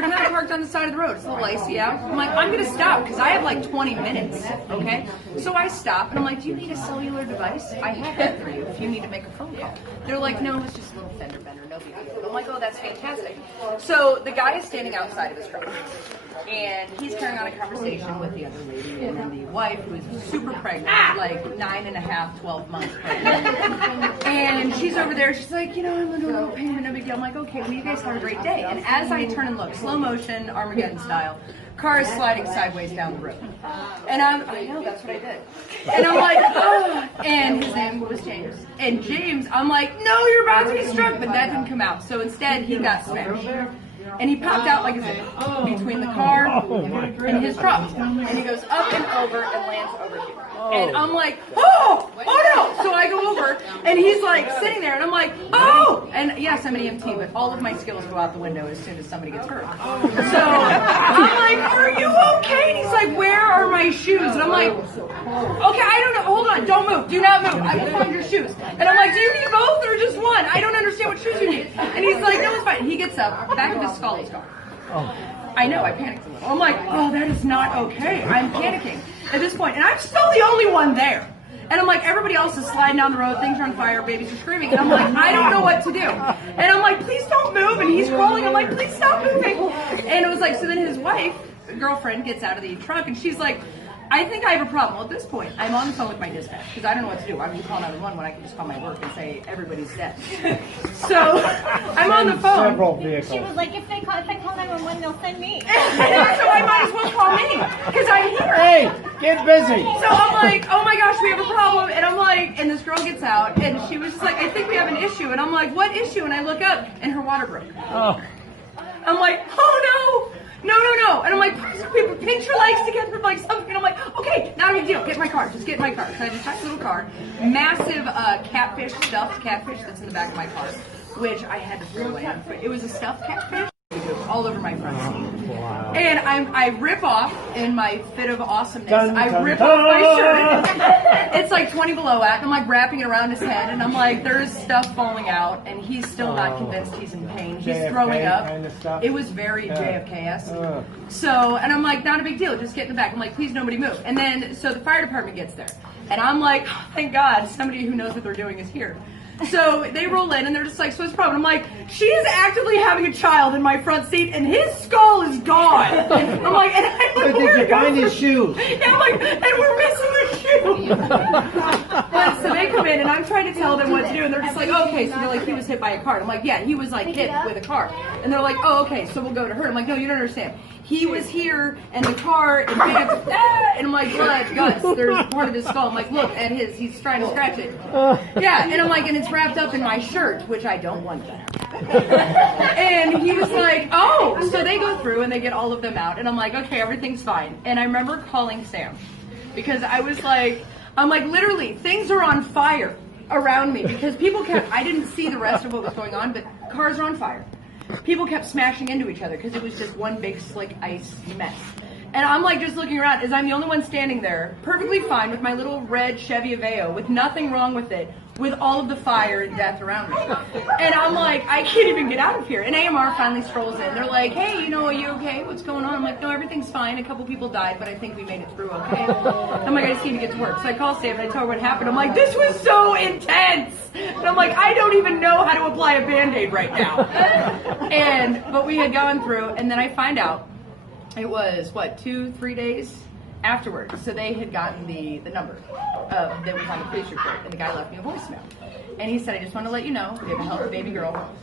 They're kind of parked on the side of the road. It's a little icy out. I'm like, I'm going to stop because I have like 20 minutes, okay? So I stop and I'm like, do you need a cellular device? I have that for you if you need to make a phone call. They're like, no, it's just a little fender bender, no big deal. I'm like, oh, that's fantastic. So the guy is standing outside of his truck and he's carrying on a conversation with the other lady and then the wife who is super pregnant, like 9.5, 12 months pregnant. And she's over there, she's like, you know, I'm in a little pain, no big deal. I'm like, okay, well, you guys have a great day. And as I turn and look, slow motion, Armageddon style, car is sliding sideways down the road. And I know, that's what I did. And I'm like, oh, and his name was James. And James, I'm like, no, you're about to be struck, but that didn't come out. So instead, he got smashed. And he popped out like a zip between the car and his truck. And he goes up and over and lands over here. And I'm like, oh no! So I go over and he's like sitting there and I'm like, oh! And yes, I'm an EMT, but all of my skills go out the window as soon as somebody gets hurt. So I'm like, are you okay? And he's like, where are my shoes? And I'm like, okay, I don't know. Hold on, don't move. Do not move. I will find your shoes. And I'm like, do you need both or just one? I don't understand what shoes you need. And he's like, no, it's fine. He gets up, back of his skull is gone. I know, I panicked a little. I'm like, oh, that is not okay. I'm panicking at this point. And I'm still the only one there. And I'm like, everybody else is sliding down the road, things are on fire, babies are screaming. And I'm like, I don't know what to do. And I'm like, please don't move. And he's crawling. I'm like, please stop moving. And it was like, so then his wife, girlfriend, gets out of the truck and she's like, I think I have a problem. Well, at this point, I'm on the phone with my dispatch because I don't know what to do. I'm going to call 911 when I can just call my work and say everybody's dead. So I'm on the phone. Several vehicles. She was like, if they call 911, they'll send me. So I might as well call me because I'm here. Hey, get busy. So I'm like, oh my gosh, we have a problem. And I'm like, and this girl gets out and she was just like, I think we have an issue. And I'm like, what issue? And I look up and her water broke. Oh. I'm like, oh no. No. And I'm like, pinch your legs together like something. And I'm like, okay, not a big deal. Get in my car. Just get in my car. So I just took a little car. Massive catfish, stuffed catfish that's in the back of my car, which I had to throw away. It was a stuffed catfish all over my front seat. Wow. And I rip off in my fit of awesomeness. I rip dun. off my shirt. It's like 20 below at. And I'm like wrapping it around his head. And I'm like, there's stuff falling out. And he's still not convinced he's in pain. He's JFK throwing up. kind of stuff. It was very JFK-esque. So, and I'm like, not a big deal. Just get in the back. I'm like, please nobody move. And then, so the fire department gets there. And I'm like, oh, thank God, somebody who knows what they're doing is here. So they roll in and they're just like, so what's the problem? I'm like, she is actively having a child in my front seat and his skull is gone. I'm like, and I'm like, But did you find his shoes? And I'm like, and we're missing the shoe. But so they come in and I'm trying to tell them what to do and they're just like, oh, okay. So they're like, he was hit by a car. I'm like, yeah, he was like hit with a car. And they're like, oh, okay, so we'll go to her. I'm like, no, you don't understand. He was here and the car and I'm like, blood, guts, there's part of his skull. I'm like, look at his, he's trying to scratch it. Yeah, and I'm like, and it's wrapped up in my shirt, which I don't want that. And he was like, oh, so they go through and they get all of them out and I'm like, okay, everything's fine. And I remember calling Sam because I was like, I'm like, literally, things are on fire around me because people kept, I didn't see the rest of what was going on, but cars are on fire. People kept smashing into each other because it was just one big slick ice mess. And I'm like just looking around as I'm the only one standing there, perfectly fine with my little red Chevy Aveo, with nothing wrong with it, with all of the fire and death around me. And I'm like, I can't even get out of here. And AMR finally strolls in. They're like, hey, you know, are you okay? What's going on? I'm like, no, everything's fine. A couple people died, but I think we made it through okay. I'm like, I just need to get to work. So I call Sam and I tell her what happened. I'm like, this was so intense. And I'm like, I don't even know how to apply a Band-Aid right now. But we had gone through, and then I find out it was, what, 2-3 days afterwards. So they had gotten the number that was on the police report, and the guy left me a voicemail. And he said, I just want to let you know, we have a healthy baby girl.